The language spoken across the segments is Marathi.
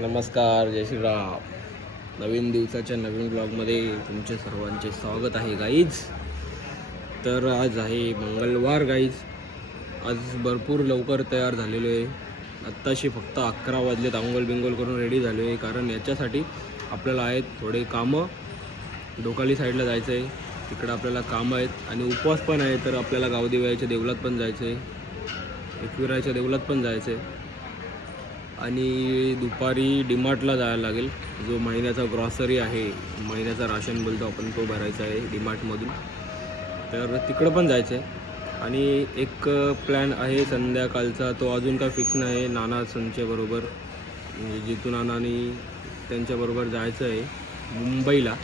नमस्कार, जय श्रीराम. नवीन दिवसाच्या नवीन ब्लॉगमध्ये तुमचे सर्वांचे स्वागत आहे गाईज. तर आज आहे मंगळवार गाईज. आज भरपूर लवकर तयार झालेलो आहे. आत्ताशी फक्त 11 वाजलेत. आंघोळ बिंगोल करून रेडी झालो आहे, कारण याच्यासाठी आपल्याला आहेत थोडे कामं. डोकाली साईडला जायचं आहे, तिकडं आपल्याला कामं आहेत आणि उपवास पण आहे. तर आपल्याला गावदेवाच्या देवळात पण जायचं आहे, एकविराच्या देवळात पण जायचं आहे आणि दुपारी डीमार्टला जायला लागेल. जो महिन्याचा ग्रॉसरी आहे, महिन्याचा राशन बोलतो आपण, तो भरायचा आहे डीमार्टमधून. तर तिकडं पण जायचं आहे. आणि एक प्लॅन आहे संध्याकाळचा, तो अजून काय फिक्स नाही. नाना संच्याबरोबर, म्हणजे जितू नाना आणि त्यांच्याबरोबर जायचं आहे मुंबईला.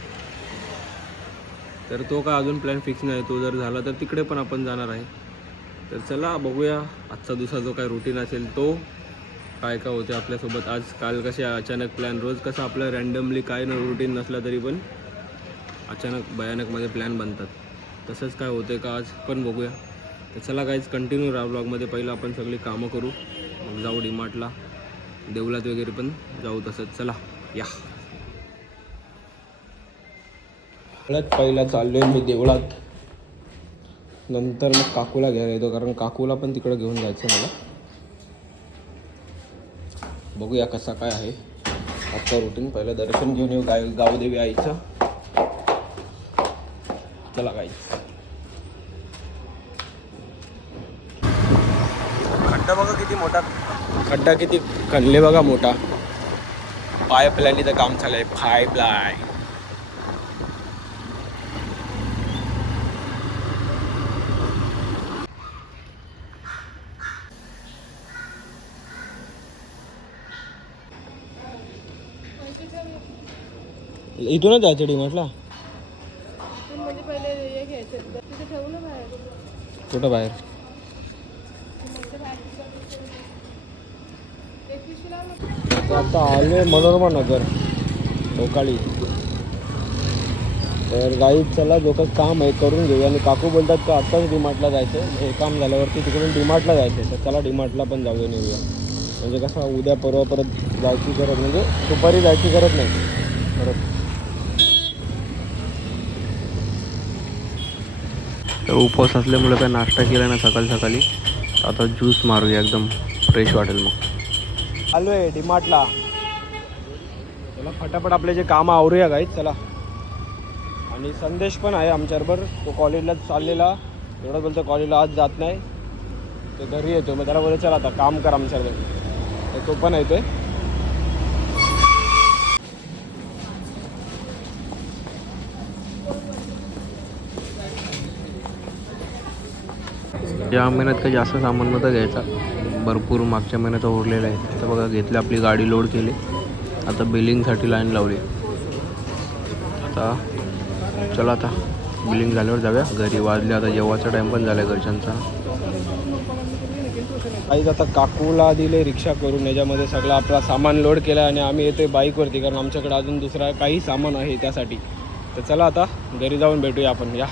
तर तो काय अजून प्लॅन फिक्स नाही. तो जर झाला तर तिकडे पण आपण जाणार आहे. तर चला बघूया आजचा दुसरा जो काय रुटीन असेल तो काय काय होते आपल्यासोबत. आज काल कसे अचानक प्लॅन, रोज कसं आपलं रँडमली काय रुटीन नसला तरी पण अचानक भयानकमध्ये प्लॅन बनतात. तसंच काय होते का आज पण बघूया. तर चला गाईज, कंटिन्यू राहा ब्लॉगमध्ये. पहिलं आपण सगळी कामं करू, मग जाऊ डीमार्टला, देवळात वगैरे पण जाऊ. तसंच चला या. पहिला चाललो आहे मी देवळात, नंतर मग काकूला घ्यायला येतो, कारण काकूला पण तिकडं घेऊन जायचं मला. बघूया कसा काय आहे आजचा रुटीन. पहिलं दर्शन घेऊन येऊ गावदेवी आईचं. चला गाई. खड्डा बघा किती मोठा, खड्डा किती खणले बघा मोठा. पाईपलाईनीचं काम चालू आहे, पाईपलाईन. इथूनच जायचं डीमार्टला. कुठं बाहेर? आता आलोय मनोरमा नगर डोकाळी. तर गाई चला, जो काही काम आहे करून घेऊया. आणि काकू बोलतात का आत्ताच डीमार्टला जायचं, हे काम झाल्यावरती तिकडून डीमार्टला जायचं. तर चला डीमार्टला पण जाऊया येऊया. म्हणजे कसं उद्या परवा परत जायची गरज, म्हणजे दुपारी जायची गरज नाही परत. तर उपवास असल्यामुळे काय नाश्ता केला ना सकाळी सकाळी. आता ज्यूस मारूया, एकदम फ्रेश वाटेल. मग आलो आहे डीमार्टला. चला फटाफट आपले जे कामं आवरूया गाईत. चला. आणि संदेश पण आहे आमच्याबरोबर. तो कॉलेजलाच चाललेला, एवढं बोलतो कॉलेजला आज जात नाही, तो घरी येतो. मग त्याला बोलतो चला आता काम कर आमच्याबरोबर. तर तो पण येतोय. या महिन्यात काही जास्त सामान नव्हतं घ्यायचा, भरपूर मागच्या महिन्यात उरलेलं आहे. तर बघा घेतली, आपली गाडी लोड केली. आता बिलिंगसाठी लाईन लावली. आता चला, आता बिलिंग झाल्यावर जाऊया घरी. वाजले आता जेवायचा टाईम पण झाला आहे घरच्यांचा. काहीच आता काकूला दिले रिक्षा करून, याच्यामध्ये सगळं आपला सामान लोड केला आणि आम्ही येतोय बाईकवरती, कारण आमच्याकडे अजून दुसरा काही सामान आहे त्यासाठी. तर चला आता घरी जाऊन भेटूया आपण. या.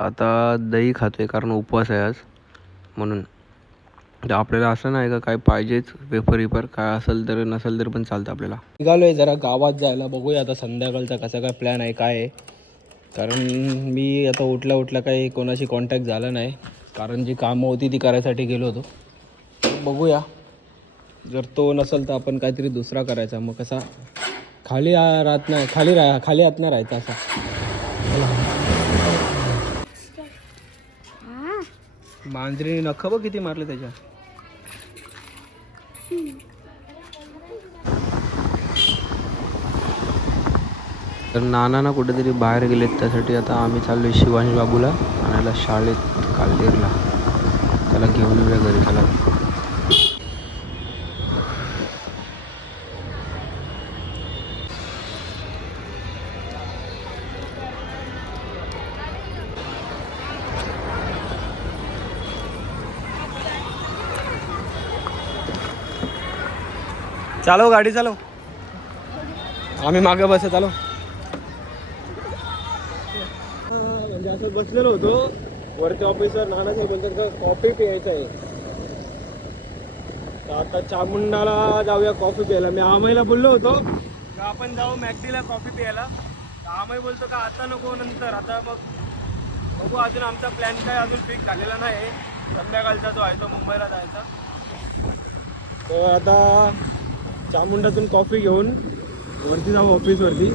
आता दही खातोय कारण उपवास आहे आज म्हणून. तर आपल्याला असं नाही का काय पाहिजेच पेपर विपर काय असेल तर, नसेल तर पण चालतं आपल्याला. निघालोय जरा गावात जायला. बघूया आता संध्याकाळचा कसा काय प्लॅन आहे काय आहे. कारण मी आता उठल्या काही कोणाशी कॉन्टॅक्ट झाला नाही, कारण जी कामं होती ती करायसाठी गेलो होतो. बघूया, जर तो नसेल तर आपण काहीतरी दुसरा करायचा. मग कसा खाली राहत नाही, खाली हात नाही राहायचा असा. मांजरीने नख बघ किती मारले त्याच्या. तर नाना कुठेतरी बाहेर गेलेत, त्यासाठी आता आम्ही चाललोय शिवानी बाबूला आणायला शाळेत काल्लेरला. त्याला घेऊन येऊया घरी. चला. चालव गाडी, चालव. आम्ही मागे बसत आलो. म्हणजे असं बसलेलो होतो वरती ऑफिसवर. नाना काय बोलतात का कॉफी प्यायचं आहे. तर आता चामुंडाला जाऊया कॉफी प्यायला. मी आमईला बोललो होतो का आपण जाऊ मॅकडीला कॉफी प्यायला. आमई बोलतो का आता नको, नंतर. आता मग बघू, अजून आमचा प्लॅन काय अजून फिक्स झालेला नाही. संध्याकाळचा जो आहे तो मुंबईला जायचा. तर आता चामुंडातून कॉफी घेऊन वरती जाऊ ऑफिसवरती.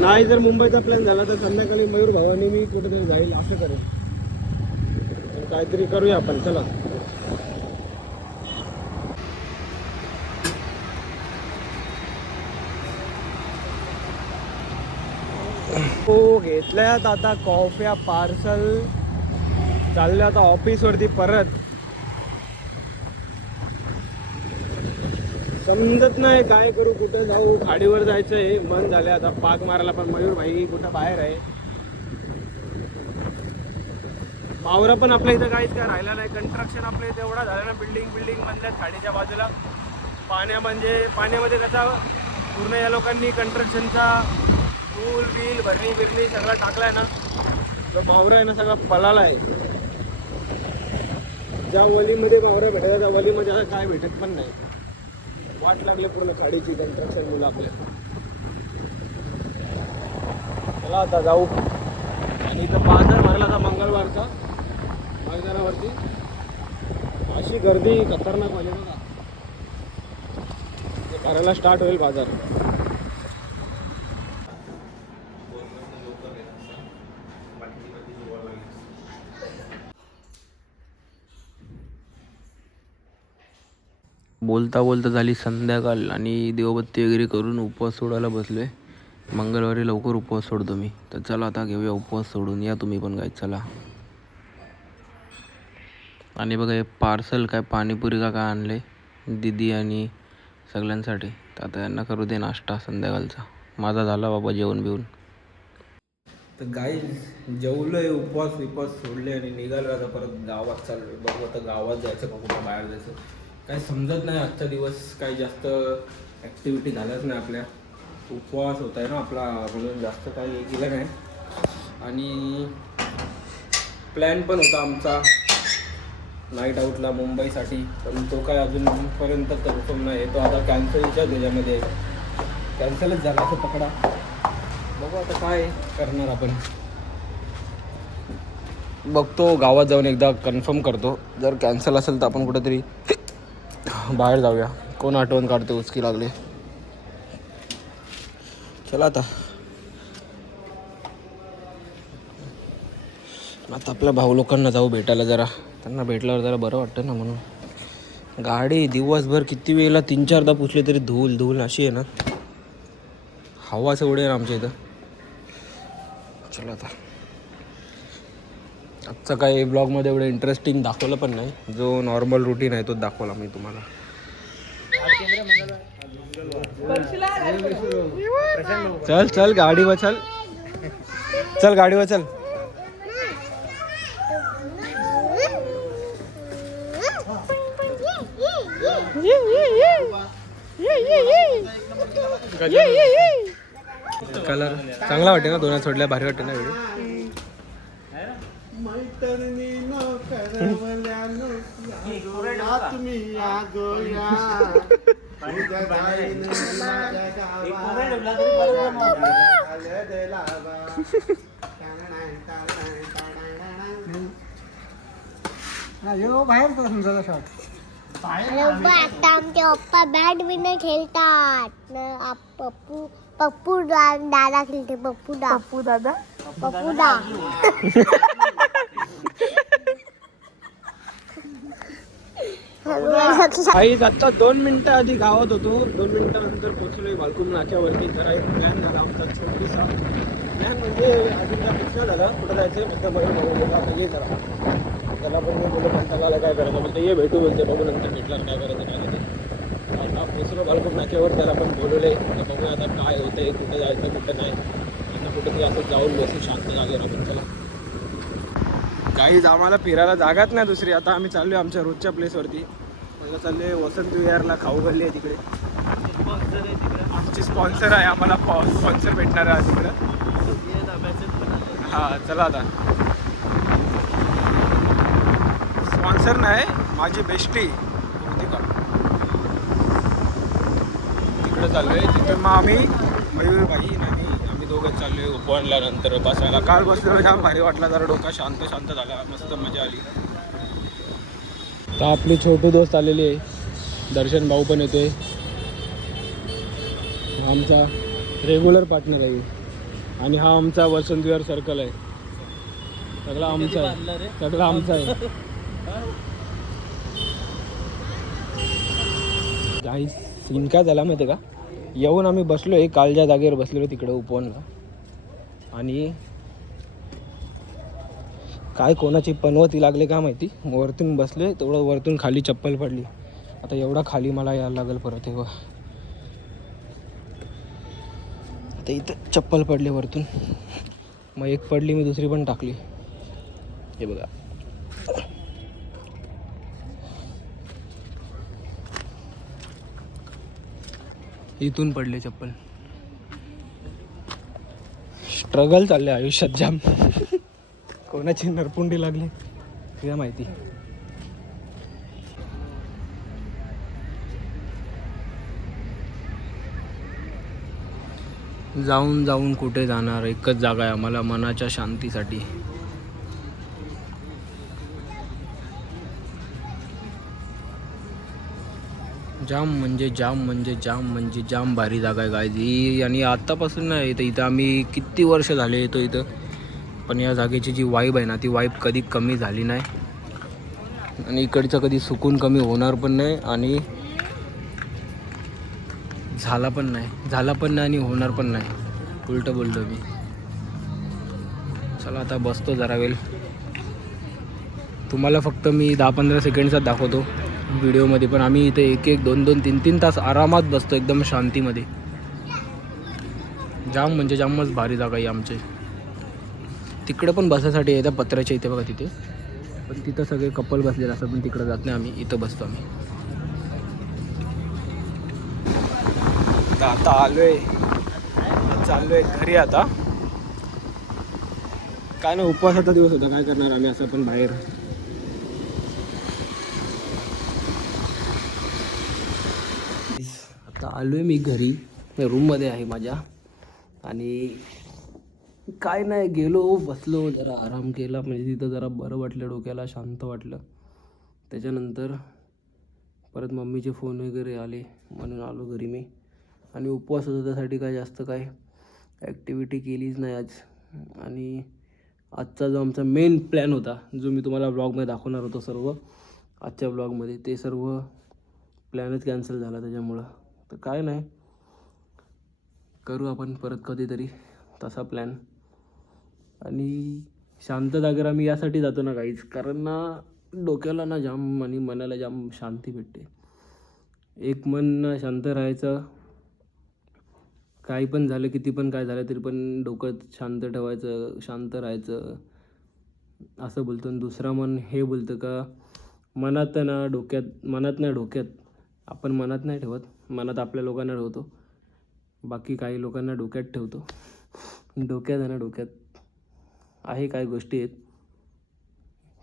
नाही जर मुंबईचा प्लॅन झाला तर संध्याकाळी मयूर भावाने मी कुठेतरी जाईल असं करेल. तर काहीतरी करूया आपण. चला. हो, घेतल्यात आता कॉफ्या पार्सल. चाललं आता ऑफिसवरती परत. समजत नाही काय करू, कुठं जाऊ. गाडीवर जायचं आहे, मन झालं आता पाक मारायला. पण मयूर भाई कुठं बाहेर आहे. मावरा पण आपल्या इथं काहीच काय राहिला नाही. कंस्ट्रक्शन आपल्या इथं एवढा झालं ना, बिल्डिंग मधल्या खाडीच्या बाजूला. पाण्यामध्ये कसा पूर्ण या लोकांनी कंस्ट्रक्शनचा पूल बिल भरणी सगळं टाकलाय ना. जो मावरा आहे ना सगळा पळाला आहे. ज्या वलीमध्ये मावरा भेटायचा त्या वलीमध्ये आता काय भेटत पण नाही. वाट लागले पूर्ण खाडीची कंस्ट्रक्शन मुलं आपल्या. चला आता जाऊ. आणि इथं बाजार भरला आता मंगळवारचा मैदानावरती. अशी गर्दी खतरनाक वाली बघा. भरायला स्टार्ट होईल बाजार. बोलता बोलता झाली संध्याकाळ आणि देवबत्ती वगैरे करून उपवास सोडायला बसलोय. मंगळवारी लवकर उपवास सोडतो मी. तर चला आता घेऊया उपवास सोडून. या तुम्ही पण काय. चला. आणि बघा हे पार्सल काय पाणीपुरी का काय आणले दीदी आणि सगळ्यांसाठी. तर आता यांना करू दे नाश्ता संध्याकाळचा. माझा झाला बाबा जेवण बिवून. तर गाईज जेवलोय, उपवास सोडले आणि निघालो आता परत गावात चाललोय. बघू आता गावात जायचं का कुठं बाहेर जायचं काय समजत नाही. आजचा दिवस काही जास्त ॲक्टिव्हिटी झाल्याच नाही आपल्या. उपवास होत आहे ना आपला, म्हणून जास्त काही केलं नाही. आणि प्लॅन पण होता आमचा नाईट आऊटला मुंबईसाठी, पण तो काय अजूनपर्यंत कन्फर्म नाही. तो आता कॅन्सलच्या त्याच्यामध्ये कॅन्सलच झाला असं पकडा. बघू आता काय करणार आपण. बघतो गावात जाऊन एकदा कन्फर्म करतो. जर कॅन्सल असेल तर आपण कुठेतरी बाहेर जाऊया. कोण आठवण काढते, उचकी लागले. चला आता आपल्या भाऊ लोकांना जाऊ भेटायला. जरा त्यांना भेटल्यावर जरा बरं वाटतं ना. म्हणून गाडी दिवसभर किती वेळेला 3-4दा पुसले तरी धूल अशी आहे ना. हवाच एवढे आहे आमच्या इथं. चला आता. आजचं काही ब्लॉगमध्ये एवढं इंटरेस्टिंग दाखवलं पण नाही. जो नॉर्मल रुटीन आहे तोच दाखवला मी तुम्हाला. चल गाडीवर चल. चल गाडीवर चल. कलर चांगला वाटते ना. दोन सोडल्या भारी वाटते ना व्हिडिओ. बाहेर तुमचा शॉट. आता आमचे पप्पा बॅडमिंटन खेळतात. पप्पू दादा खेळते. पप्पू दादा. काहीच आता 2 मिनिटं आधी गावात होतो. 2 मिनिटानंतर पोहोचलोय बालकुल नाक्यावरती. जरा एक प्लॅन झाला आमचा छोटीसा प्लॅन. म्हणजे अजून काय फिक्स नाही झाला कुठं जायचं. फक्त बरोबर ये जरा. त्याला पण मी बोललो त्याला काय करायचं. बोलतो ये भेटू बोलते. बघू नंतर भेटल्यावर काय करायचं काय नाही. आता पोचलो बालकुल नाक्यावर. त्याला पण बोलवले. आता बघूया आता काय होतंय, कुठं जायचं कुठं नाही. त्यांना कुठेतरी असं जाऊन बसू शांत जागेवर आपण. चला. काहीच आम्हाला फिरायला जागाच नाही दुसरी. आता आम्ही चाललोय आमच्या रोजच्या प्लेसवरती. मला चालले वसंत विहारला. खाऊ गल्ली आहे तिकडे. आमची स्पॉन्सर आहे. आम्हाला स्पॉन्सर भेटणार आहे तिकडं. हां चला आता. स्पॉन्सर नाही, माझी बेस्टी तिकडे चाललोय. तिथे मग आम्ही मयूर भाई आम्ही दोघं चाललोय उपवनला नंतर बसायला. काल बसलेलो जाम भारी वाटला, जरा डोका शांत झाला, मस्त मजा आली. तर आपली छोटू दोस्त आलेली आहे, दर्शन भाऊ पण येतोय, आमचा रेग्युलर पार्टनर आहे. आणि हा आमचा वसंत विहार सर्कल आहे, सगळा आमचा आहे, सगळा आमचा आहे. काही सीन काय झाला माहिती आहे का, येऊन आम्ही बसलो आहे काल ज्या जागेवर बसलेलो तिकडे उपवनला, आणि काय कोणाची पनवती लागले का माहिती, वरतून बसले तेवढं वरतून खाली चप्पल पडली. आता एवढा खाली मला यायला लागेल परत. हे बघ आता इथं चप्पल पडले वरतून, मग एक पडली, मी दुसरी पण टाकली. हे बघा इथून पडले चप्पल. स्ट्रगल चालले आयुष्यात जाम. कोणाची नरपुंडी लागली तुला माहिती. जाऊन जाऊन कुठे जाणार, एकच जागा आहे आम्हाला मनाच्या शांतीसाठी. जाम भारी जागा आहे गाईज ही. आणि आत्तापासून नाही येतं इथं, आम्ही किती वर्ष झाले येतो इथं, पण या जागेची जी वाईब आहे ना, ती वाईब कधी कमी झाली नाही, आणि इकडचं कधी सुकून कमी होणार पण नाही, आणि झाला पण नाही आणि होणार पण नाही. उलटं बोललो मी. चला आता बसतो जरा वेळ, तुम्हाला फक्त मी 10-15 सेकंडचात दाखवतो व्हिडिओमध्ये, पण आम्ही इथे 1-1, 2-2, 3-3 तास आरामात बसतो एकदम शांतीमध्ये. जामच भारी जागा आहे आमची. तिकडे पण बसायसाठी येतं पत्र्याच्या इथे बघा तिथे, पण तिथं सगळे कपल बसलेले असतात, पण तिकडं जात नाही आम्ही, इथं बसतो आम्ही. आता चाललोय घरी. आता काय ना, उपवासाचा दिवस होता, काय करणार आम्ही असं पण बाहेर. आता आलोय मी घरी, रूममध्ये आहे माझ्या, आणि काय नाही, गेलो बसलो जरा आराम केला, म्हणजे तिथं जरा बरं वाटलं, डोक्याला शांत वाटलं. त्याच्यानंतर परत मम्मीचे फोन वगैरे आले म्हणून आलो घरी मी. आणि उपवास होता त्यासाठी काय जास्त काय ॲक्टिव्हिटी केलीच नाही आज. आणि आजचा जो आमचा मेन प्लॅन होता, जो मी तुम्हाला ब्लॉगमध्ये दाखवणार होतो सर्व आजच्या ब्लॉगमध्ये, ते सर्व प्लॅनच कॅन्सल झाला त्याच्यामुळं. तर काय नाही, करू आपण परत कधीतरी तसा प्लॅन. आणि शांत जागेवर आम्ही यासाठी जातो ना काहीच, कारण ना डोक्याला ना जाम आणि मनाला जाम शांती भेटते. एक मन शांत राहायचं, काही पण झालं, किती पण काय झालं तरी पण डोकं शांत ठेवायचं, शांत राहायचं असं बोलतो. आणि दुसरा मन हे बोलतं का मनात ना डोक्यात, मनात नाही डोक्यात, आपण मनात नाही ठेवत, मनात आपल्या लोकांना ठेवतो, बाकी काही लोकांना डोक्यात ठेवतो. डोक्यात आहे ना, डोक्यात आहे काही गोष्टी आहेत,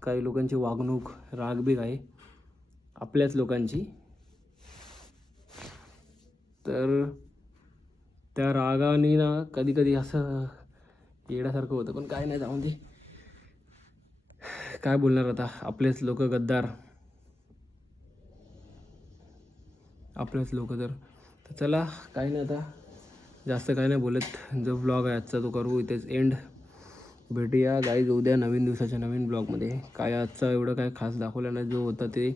काही लोकांची वागणूक रागबीग आहे आपल्याच लोकांची, तर त्या रागाने ना कधी कधी असं येण्यासारखं होतं. पण काय नाही, जाऊन दे, काय बोलणार आता, आपलेच लोक गद्दार, आपलेच लोक. तर चला काही नाही, आता जास्त काय नाही बोलत, जो ब्लॉग आहे आजचा तो करू इथेच एंड. भेटूया गाईज उद्या नवीन दिवसाच्या नवीन ब्लॉगमध्ये. काय आजचा एवढं काय खास दाखवलं नाही, जो होता ते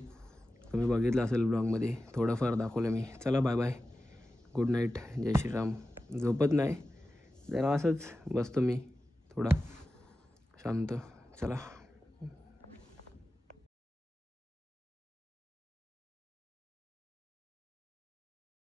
तुम्ही बघितलं असेल ब्लॉगमध्ये, थोडंफार दाखवलं मी. चला बाय बाय, गुड नाईट, जय श्रीराम. झोपत नाही, जरा असंच बसतो मी थोडा शांत. चला.